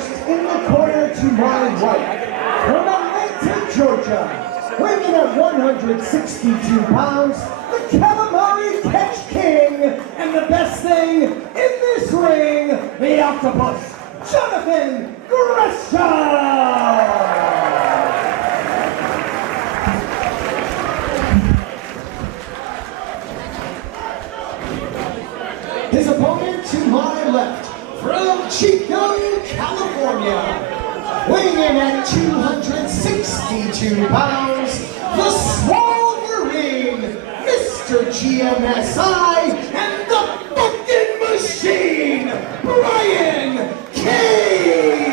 first, in the corner to my right, from Atlanta, Georgia, weighing at 162 pounds, the Calamari Catch King, and the best thing in this ring, the Octopus, Jonathan Gresham! His opponent to my left, from Chico, California, weighing in at 262 pounds, the Swolverine, Mr. GMSI, and the fucking machine, Brian Cage!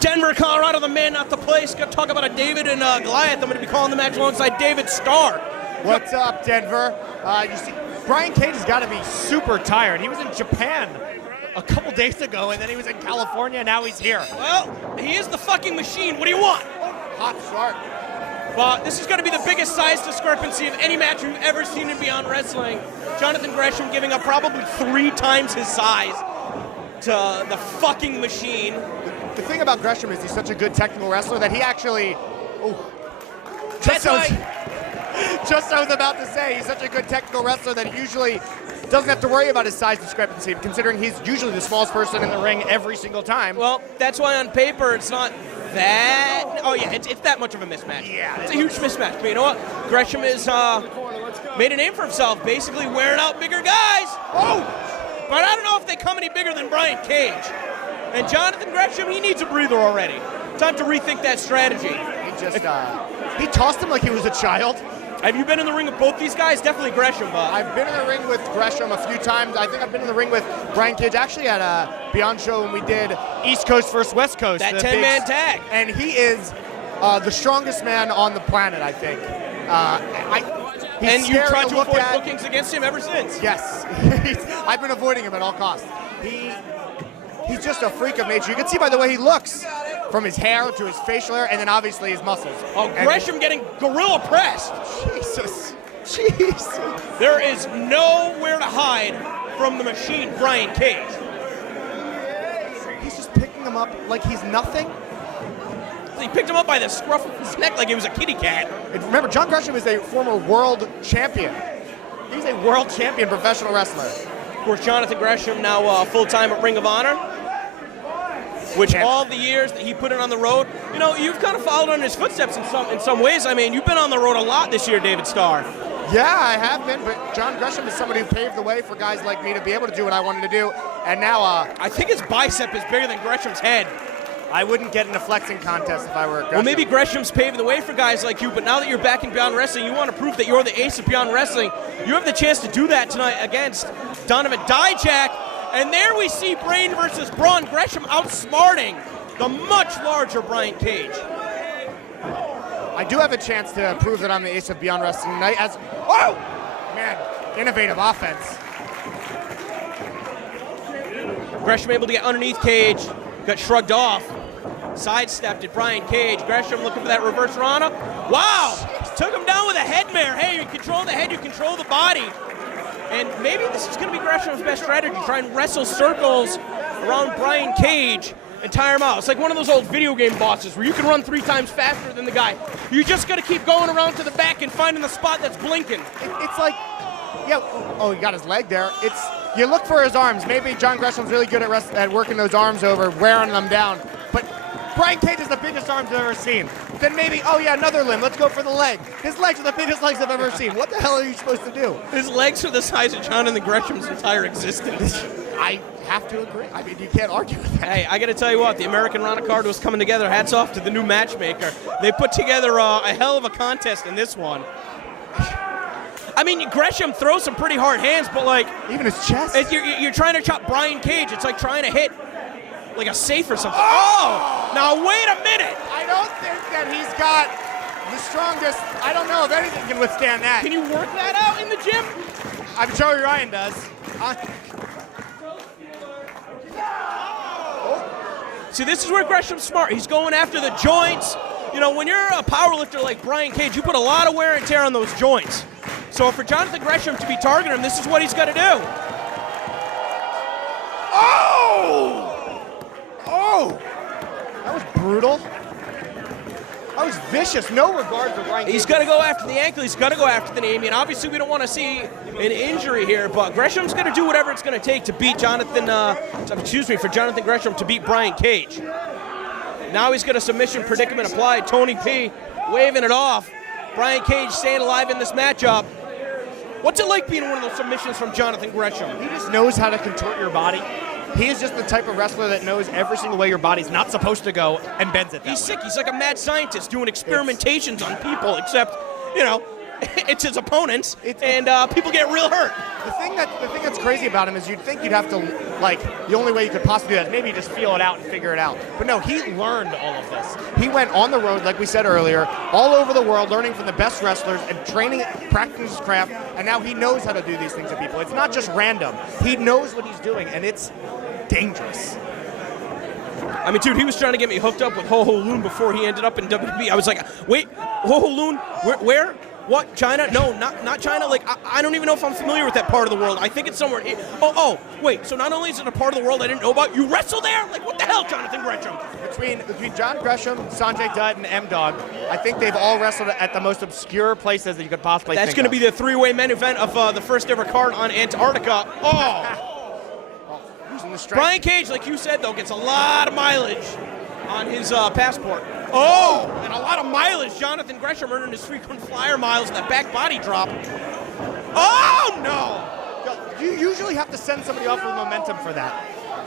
Denver, Colorado, the man, not the place. Gonna talk about a David and Goliath. I'm gonna be calling the match alongside David Starr. What's up, Denver? You see, Brian Cage has got to be super tired. He was in Japan a couple days ago, and then he was in California, and now he's here. Well, he is the fucking machine. What do you want? Hot start. Well, this is going to be the biggest size discrepancy of any match we've ever seen in Beyond Wrestling. Jonathan Gresham giving up probably 3 times his size to the fucking machine. The thing about Gresham is he's such a good technical wrestler that he actually, just as I was about to say, he's such a good technical wrestler that he usually doesn't have to worry about his size discrepancy, considering he's usually the smallest person in the ring every single time. Well, that's why on paper it's not that, it's that much of a mismatch. Yeah. It's a huge mismatch, but you know what? Gresham has made a name for himself, basically wearing out bigger guys. But I don't know if they come any bigger than Brian Cage. And Jonathan Gresham, he needs a breather already. Time to rethink that strategy. He tossed him like he was a child. Have you been in the ring with both these guys? Definitely Gresham, but I've been in the ring with Gresham a few times. I think I've been in the ring with Brian Cage actually at a Beyond show when we did East Coast versus West Coast. That 10-man tag. And he is the strongest man on the planet, I think. And you've tried to avoid bookings against him ever since. Yes. I've been avoiding him at all costs. He's just a freak of nature. You can see by the way he looks, from his hair to his facial hair, and then obviously his muscles. Oh, Gresham getting gorilla pressed. Jesus. There is nowhere to hide from the machine, Brian Cage. He's just picking him up like he's nothing. He picked him up by the scruff of his neck like he was a kitty cat. And remember, John Gresham is a former world champion. He's a world champion professional wrestler. Of course, Jonathan Gresham now full-time at Ring of Honor, which all the years that he put in on the road, you know, you've kind of followed on his footsteps in some ways. I mean, you've been on the road a lot this year, David Starr. Yeah, I have been, but John Gresham is somebody who paved the way for guys like me to be able to do what I wanted to do, and now I think his bicep is bigger than Gresham's head. I wouldn't get in a flexing contest if I were Gresham. Well, maybe Gresham's paving the way for guys like you, but now that you're back in Beyond Wrestling, you want to prove that you're the ace of Beyond Wrestling. You have the chance to do that tonight against Donovan Dijak. And there we see Brain versus Braun. Gresham outsmarting the much larger Brian Cage. I do have a chance to prove that I'm the ace of Beyond Wrestling tonight as, innovative offense. Gresham able to get underneath Cage, got shrugged off. Sidestepped at Brian Cage. Gresham looking for that reverse Rana. Wow! Took him down with a headmare. Hey, you control the head, you control the body. And maybe this is going to be Gresham's best strategy. Try and wrestle circles around Brian Cage and tire him out. It's like one of those old video game bosses where you can run 3 times faster than the guy. You just got to keep going around to the back and finding the spot that's blinking. It's like, he got his leg there. You look for his arms. Maybe John Gresham's really good at working those arms over, wearing them down. But Brian Cage has the biggest arms I've ever seen. Then maybe, another limb. Let's go for the leg. His legs are the biggest legs I've ever seen. What the hell are you supposed to do? His legs are the size of Jonathan Gresham's entire existence. I have to agree. I mean, you can't argue with that. Hey, I got to tell you what, the Americanrana card was coming together. Hats off to the new matchmaker. They put together a hell of a contest in this one. I mean, Gresham throws some pretty hard hands, but like... Even his chest? You're trying to chop Brian Cage. It's like trying to hit like a safe or something. Oh! Now, wait a minute! I don't think that he's got the strongest... I don't know if anything can withstand that. Can you work that out in the gym? I'm sure Ryan does. See, this is where Gresham's smart. He's going after the joints. You know, when you're a powerlifter like Brian Cage, you put a lot of wear and tear on those joints. So for Jonathan Gresham to be targeting him, this is what he's got to do. Oh! Oh! That was brutal. That was vicious. No regard for Brian Cage. He's got to go after the ankle. He's got to go after the knee. I mean, obviously we don't want to see an injury here, but Gresham's going to do whatever it's going to take to beat for Jonathan Gresham to beat Brian Cage. Now he's got a submission predicament applied. Tony P waving it off. Brian Cage staying alive in this matchup. What's it like being one of those submissions from Jonathan Gresham? He just knows how to contort your body. He is just the type of wrestler that knows every single way your body's not supposed to go and bends it that way. He's sick. He's like a mad scientist doing experimentations on people, except, you know, it's his opponents, and people get real hurt. The thing that's crazy about him is you'd think you'd have to, like, the only way you could possibly do that is maybe just feel it out and figure it out. But no, he learned all of this. He went on the road, like we said earlier, all over the world, learning from the best wrestlers and training, practicing his craft, and now he knows how to do these things to people. It's not just random. He knows what he's doing, and it's dangerous. I mean, dude, he was trying to get me hooked up with Ho Ho Loon before he ended up in WWE. I was like, wait, Ho Ho Loon? Where? What? China? No, not China. Like, I don't even know if I'm familiar with that part of the world. I think it's somewhere. Wait. So not only is it a part of the world I didn't know about, you wrestle there? Like, what the hell, Jonathan Gresham? Between John Gresham, Sanjay Dutt, and M-Dog, I think they've all wrestled at the most obscure places that you could possibly think of. That's going to be the three-way main event of the first ever card on Antarctica. Brian Cage, like you said, though, gets a lot of mileage on his passport. And a lot of mileage. Jonathan Gresham earning his frequent flyer miles in that back body drop. Oh, no! You usually have to send somebody off with momentum for that.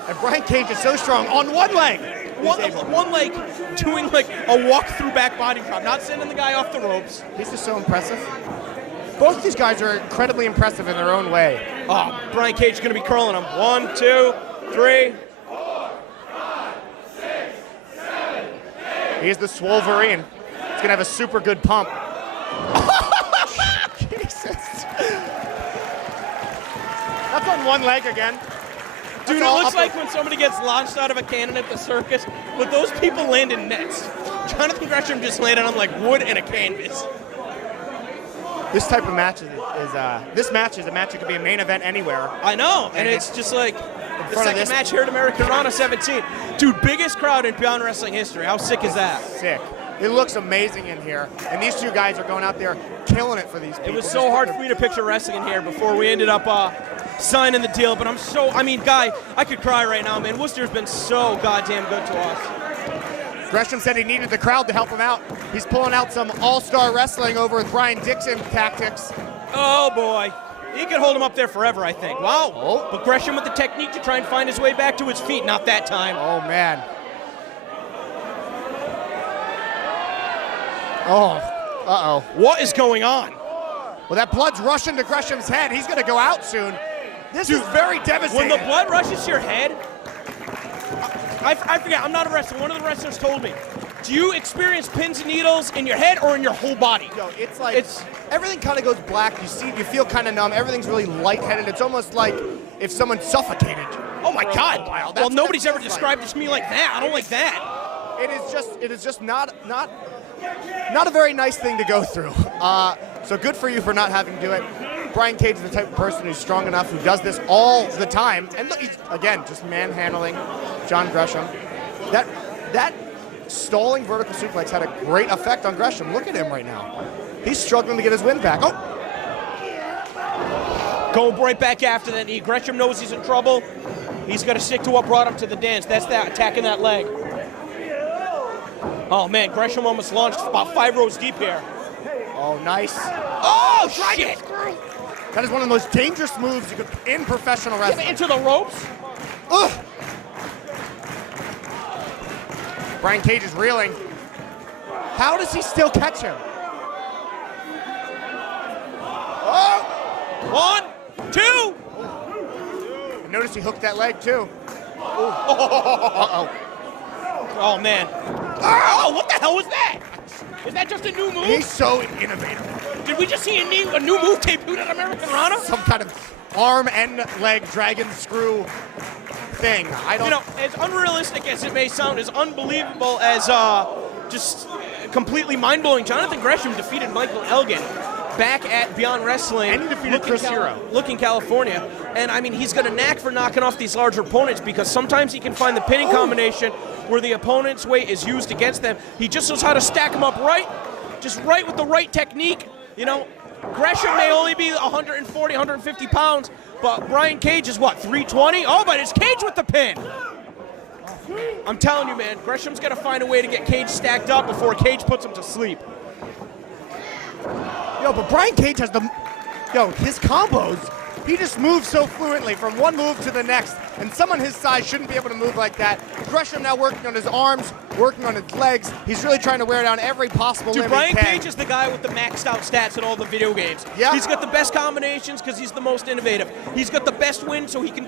And Brian Cage is so strong on one leg. One leg doing like a walk through back body drop, not sending the guy off the ropes. He's just so impressive. Both these guys are incredibly impressive in their own way. Oh, Brian Cage is going to be curling him. 1, 2, 3. He is the Swolverine. He's going to have a super good pump. Jesus. That's on one leg again. Dude, it looks like when somebody gets launched out of a cannon at the circus, but those people land in nets. Jonathan Gresham just landed on like wood and a canvas. This type of match this match is a match that could be a main event anywhere. I know, and it's just like the second match here at Americanrana 17. Dude, biggest crowd in Beyond Wrestling history. How sick is that? Sick. It looks amazing in here, and these two guys are going out there killing it for these people. It was so hard for me to picture wrestling in here before we ended up signing the deal, but Guy, I could cry right now, man. Worcester's been so goddamn good to us. Gresham said he needed the crowd to help him out. He's pulling out some all-star wrestling over with Brian Dixon tactics. Oh, boy. He could hold him up there forever, I think. Wow. Oh. But Gresham with the technique to try and find his way back to his feet. Not that time. Oh, man. Oh. Uh-oh. What is going on? Well, that blood's rushing to Gresham's head. He's going to go out soon. This is very devastating. When the blood rushes to your head, I forget, I'm not a wrestler. One of the wrestlers told me, do you experience pins and needles in your head or in your whole body? Yo, it's like everything kind of goes black. You feel kind of numb. Everything's really lightheaded. It's almost like if someone suffocated you. Oh my God! Well, nobody's ever described it to me like that. I don't like that. It is just not a very nice thing to go through. So good for you for not having to do it. Brian Cage is the type of person who's strong enough, who does this all the time. And look, he's, again, just manhandling John Gresham. That stalling vertical suplex had a great effect on Gresham. Look at him right now. He's struggling to get his wind back. Oh! Going right back after that knee. Gresham knows he's in trouble. He's got to stick to what brought him to the dance. That's that, attacking that leg. Oh, man, Gresham almost launched about 5 rows deep here. Oh, nice. Oh, shit! That is one of the most dangerous moves you could in professional wrestling. Into the ropes? Ugh! Brian Cage is reeling. How does he still catch him? Oh! 1, 2! And notice he hooked that leg too. Uh-oh. Oh, man. Oh, what the hell was that? Is that just a new move? He's so innovative. Did we just see a new move debuted at Americanrana? Some kind of arm and leg dragon screw thing. I don't. You know, as unrealistic as it may sound, as unbelievable as just completely mind-blowing, Jonathan Gresham defeated Michael Elgin back at Beyond Wrestling. And he defeated Chris Hero. Looking California. And I mean, he's got a knack for knocking off these larger opponents because sometimes he can find the pinning combination where the opponent's weight is used against them. He just knows how to stack them up right, just right with the right technique. You know, Gresham may only be 140, 150 pounds, but Brian Cage is what, 320? Oh, but it's Cage with the pin. I'm telling you, man, Gresham's got to find a way to get Cage stacked up before Cage puts him to sleep. Yo, but Brian Cage has his combos. He just moves so fluently from one move to the next, and someone his size shouldn't be able to move like that. Gresham now working on his arms, working on his legs. He's really trying to wear down every possible limit. Brian Cage is the guy with the maxed out stats in all the video games. Yeah. He's got the best combinations because he's the most innovative. He's got the best win so he can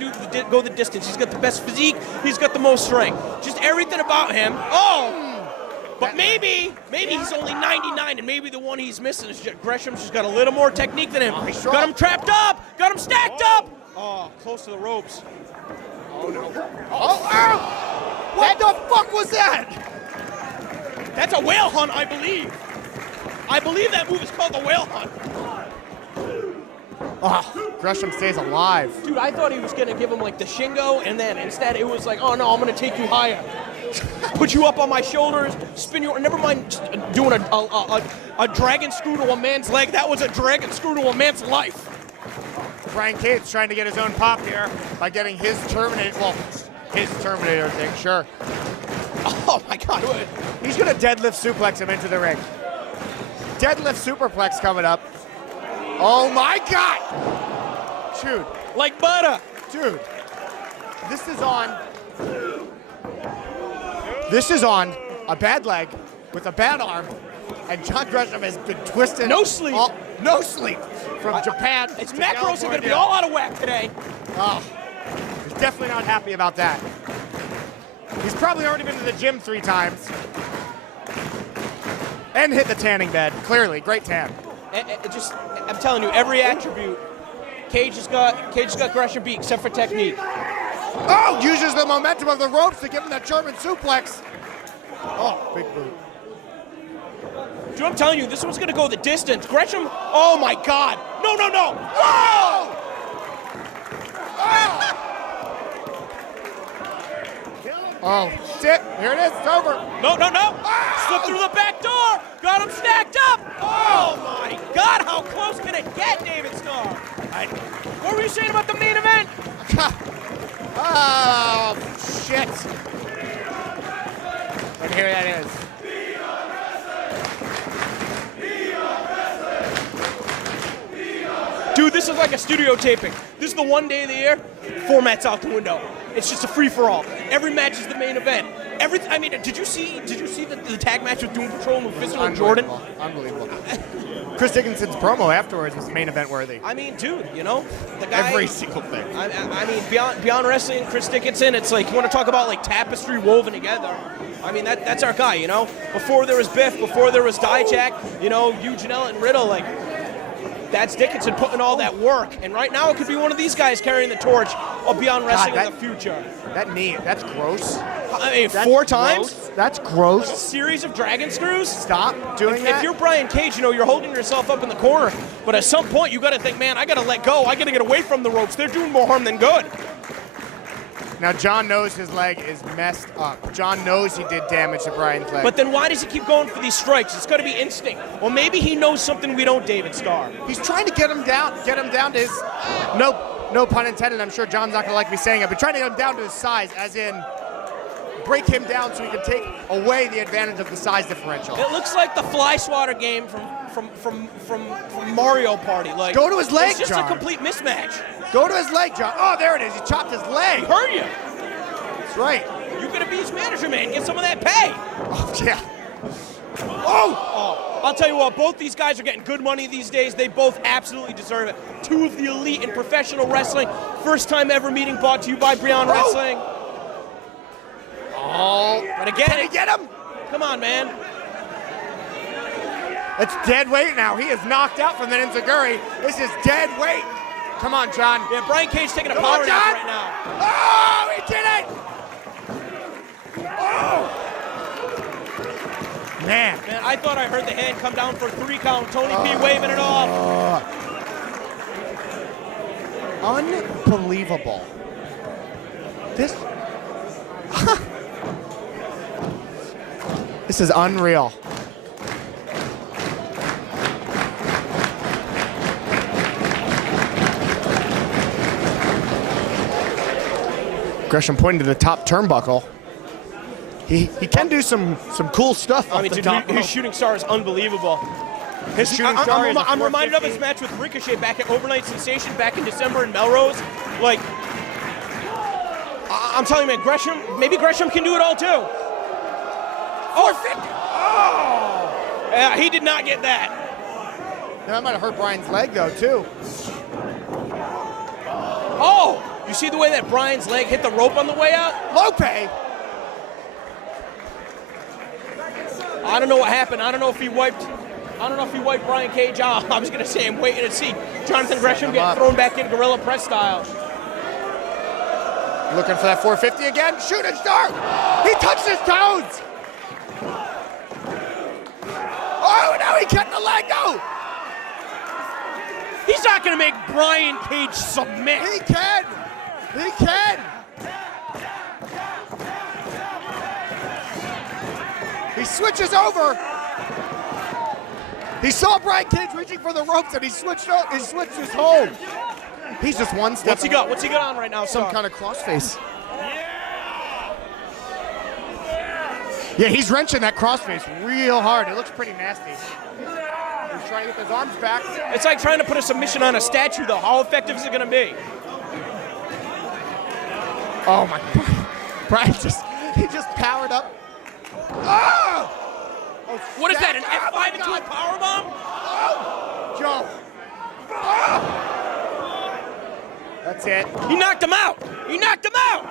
go the distance. He's got the best physique. He's got the most strength. Just everything about him. Oh! But maybe he's only 99, and maybe the one he's missing is Gresham's just got a little more technique than him. Got him trapped up, got him stacked up. Oh, close to the ropes. Oh no! Oh! What the fuck was that? That's a whale hunt, I believe. I believe that move is called the whale hunt. Oh, Gresham stays alive. Dude, I thought he was gonna give him like the Shingo, and then instead it was like, oh no, I'm gonna take you higher. Put you up on my shoulders, spin you, never mind just doing a dragon screw to a man's leg. That was a dragon screw to a man's life. Brian Cage trying to get his own pop here by getting his Terminator thing, sure. Oh my God. He's gonna deadlift suplex him into the ring. Deadlift superplex coming up. Oh my God! Dude. Like butter. Dude. This is on a bad leg with a bad arm, and John Gresham has been twisted. No sleep. No sleep from Japan. Its to macros are going to be California. all out of whack today. Oh, he's definitely not happy about that. He's probably already been to the gym 3 times. And hit the tanning bed. Clearly, great tan. I'm telling you, every attribute, Cage has got Gresham beat except for technique. Oh, uses the momentum of the ropes to give him that German suplex. Oh, big boot. Dude, I'm telling you, this one's going to go the distance. Gresham, oh my God. No. Whoa! Oh, shit. Here it is. It's over. No. Slip through the back door. Got him stacked up. Oh my God, how close can it get, David Starr? What were you saying about the main event? Oh, shit. And here that is. Dude, this is like a studio taping. This is the one day of the year, format's out the window. It's just a free-for-all. Every match is the main event. Did you see the tag match with Doom Patrol and Mephisto and Jordan? Unbelievable. Chris Dickinson's promo afterwards was main event worthy. I mean, dude, you know, the guy. Every single thing. I mean, Beyond Wrestling, Chris Dickinson, it's like, you want to talk about like tapestry woven together. I mean, that's our guy, you know? Before there was Biff, before there was Dijak, you know, Hugh Janela and Riddle, like, that's Dickinson putting all that work. And right now it could be one of these guys carrying the torch of Beyond Wrestling in the future. That knee, that's gross. I mean, That's 4 times? Gross. That's gross. A series of dragon screws? Stop doing that. If you're Brian Cage, you know, you're holding yourself up in the corner. But at some point, you got to think, man, I got to let go. I got to get away from the ropes. They're doing more harm than good. Now, John knows his leg is messed up. John knows he did damage to Brian's leg. But then why does he keep going for these strikes? It's got to be instinct. Well, maybe he knows something we don't, David Starr. He's trying to get him down to his, no pun intended, I'm sure John's not going to like me saying it, but trying to get him down to his size, as in break him down so he can take away the advantage of the size differential. It looks like the fly swatter game from Mario Party. Like, go to his leg, It's just John. a complete mismatch. Go to his leg, John. Oh, there it is. He chopped his leg. He hurt you. That's right. You're going to be his manager, man. Get some of that pay. Oh, yeah. Oh, I'll tell you what, both these guys are getting good money these days. They both absolutely deserve it. 2 of the elite in professional wrestling. First time ever meeting brought to you by Beyond Wrestling. Oh, But again, can he get him? Come on, man. It's dead weight now. He is knocked out from the enziguri. This is dead weight. Come on, John. Yeah, Brian Cage taking a Come power on, nap John. right now. Oh, he did Man. Man, I thought I heard the hand come down for a 3 count. Tony P waving it off. Unbelievable. This this is unreal. Gresham pointing to the top turnbuckle. He can do some cool stuff. I mean, dude, his shooting star is unbelievable. His shooting star is I'm reminded of his match with Ricochet back at Overnight Sensation back in December in Melrose. Like, I'm telling you, man, maybe Gresham can do it all too. Oh, yeah, he did not get that. That might have hurt Brian's leg though too. Oh, you see the way that Brian's leg hit the rope on the way out? Lope. I don't know what happened. I don't know if he wiped Brian Cage out. I was gonna say I'm waiting to see Jonathan Gresham get thrown back in gorilla press style. Looking for that 450 again. Shooting star. He touched his toes. Oh, now he cut the leg. No. He's not gonna make Brian Cage submit. He can. He can. He switches over. He saw Brian Cage reaching for the ropes and he switched his hold. He's just one step. What's he got? What's he got on right now? Some kind of crossface. Yeah, he's wrenching that crossface real hard. It looks pretty nasty. He's trying to get his arms back. It's like trying to put a submission on a statue, though. How effective is it going to be? Oh my God. Brian just powered up. Oh! What is that, an F5 into a powerbomb? Oh! Joe. Oh! That's it. He knocked him out. He knocked him out.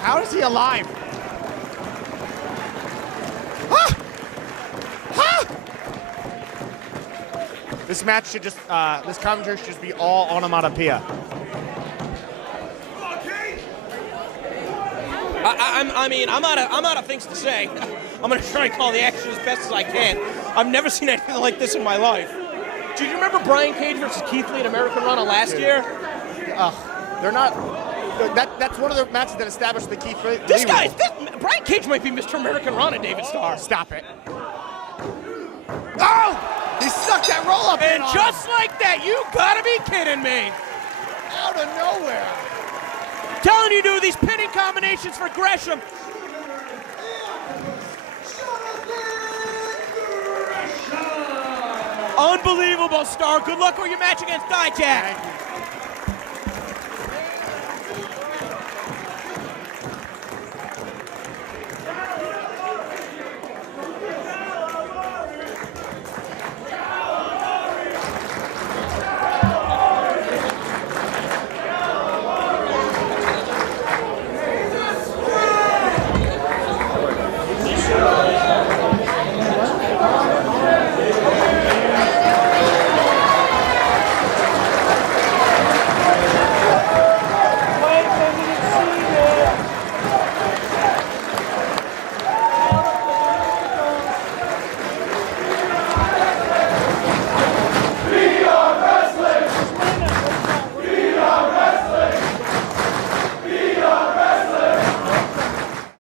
How is he alive? Ah! Ah! This match should just, this commentary should just be all onomatopoeia. I mean, I'm out of things to say. I'm gonna try and call the action as best as I can. I've never seen anything like this in my life. Do you remember Brian Cage versus Keith Lee in Americanrana last year? They're not. That's one of the matches that established the Keith Lee. Brian Cage might be Mr. Americanrana, David Starr. Stop it. Oh! He stuck that roll up. And just like that, you gotta be kidding me. Out of nowhere. Telling you, dude, these pinning combinations for Gresham. Unbelievable, Star. Good luck with your match against Dijak.